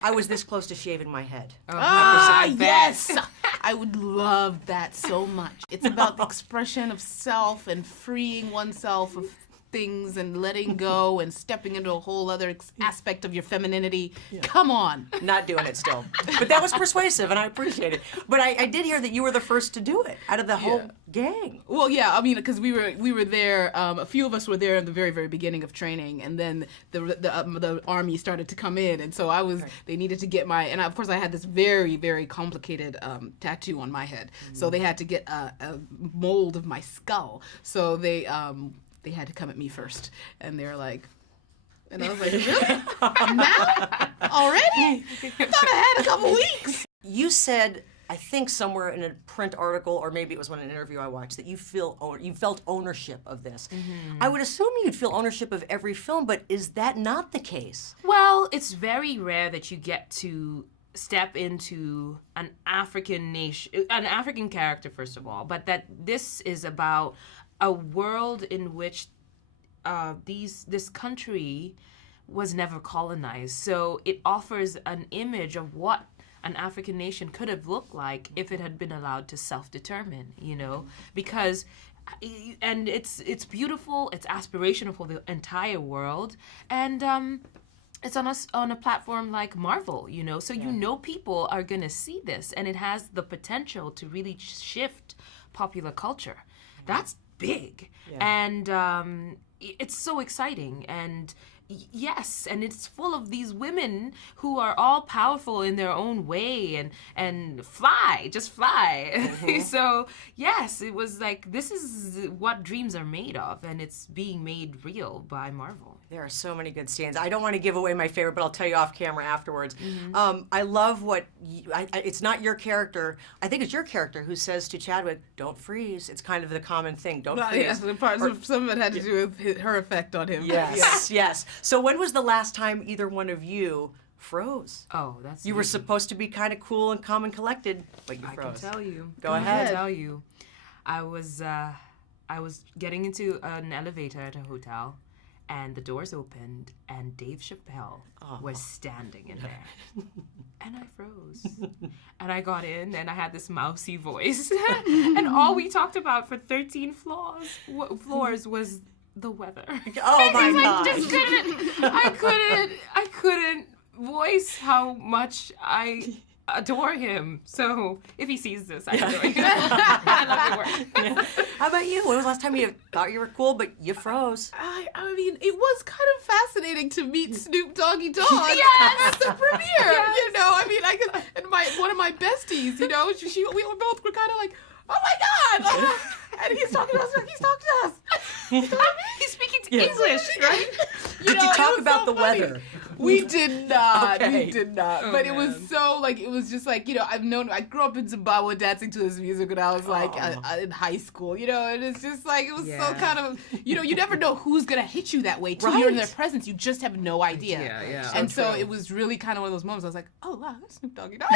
I was this close to shaving my head. Yes! I would love that so much. It's about the expression of self and freeing oneself of things and letting go and stepping into a whole other aspect of your femininity. Yeah. Come on. Not doing it still. But that was persuasive, and I appreciate it. But I did hear that you were the first to do it out of the whole gang. Well, yeah, I mean, because we were there, a few of us were there in the very, very beginning of training, and then the army started to come in, and so they needed to get and of course I had this very, very complicated tattoo on my head, so they had to get a mold of my skull, so they had to come at me first, and they were like, and I was like, really? Now? Already? I thought I had a couple weeks. You said, I think somewhere in a print article, or maybe it was in an interview I watched, that you felt ownership of this. Mm-hmm. I would assume you'd feel ownership of every film, but is that not the case? Well, it's very rare that you get to step into an African character, first of all, but that this is about a world in which this country was never colonized. So it offers an image of what an African nation could have looked like if it had been allowed to self-determine, because and it's beautiful, it's aspirational for the entire world, and it's on a platform like Marvel, so people are going to see this, and it has the potential to really shift popular culture. That's big, and it's so exciting, and yes, and it's full of these women who are all powerful in their own way and just fly. Mm-hmm. So yes, it was like, this is what dreams are made of, and it's being made real by Marvel. There are so many good scenes. I don't want to give away my favorite, but I'll tell you off camera afterwards. Mm-hmm. I love what it's not your character. I think it's your character who says to Chadwick, "Don't freeze." It's kind of the common thing. Don't freeze. Yes, some of it had to do with her effect on him. Yes, yes. So when was the last time either one of you froze? Oh, that's you were supposed to be kind of cool and calm and collected, but you froze. I can tell you. Go ahead. I can tell you. I was getting into an elevator at a hotel, and the doors opened, and Dave Chappelle was standing in there. And I froze. And I got in, and I had this mousy voice. And all we talked about for 13 floors was the weather. Oh my God. I couldn't voice how much I adore him. So if he sees this, I adore him. I love your work. Yeah. How about you? When was the last time you thought you were cool, but you froze? I mean, it was kind of fascinating to meet Snoop Doggy Dogg yes! at the premiere. Yes. I mean, and one of my besties, we both were kind of like, oh my God! And he's talking to us. He's speaking to English, right? Did you talk about the weather? We did not. Okay. We did not. Oh, but it was so, it was just I grew up in Zimbabwe dancing to this music when I was in high school, and it's just it was so kind of, you never know who's going to hit you that way till you're in their presence. You just have no idea. Yeah. And so it was really kind of one of those moments. I was like, oh, wow, that's Snoop Doggy Dogg.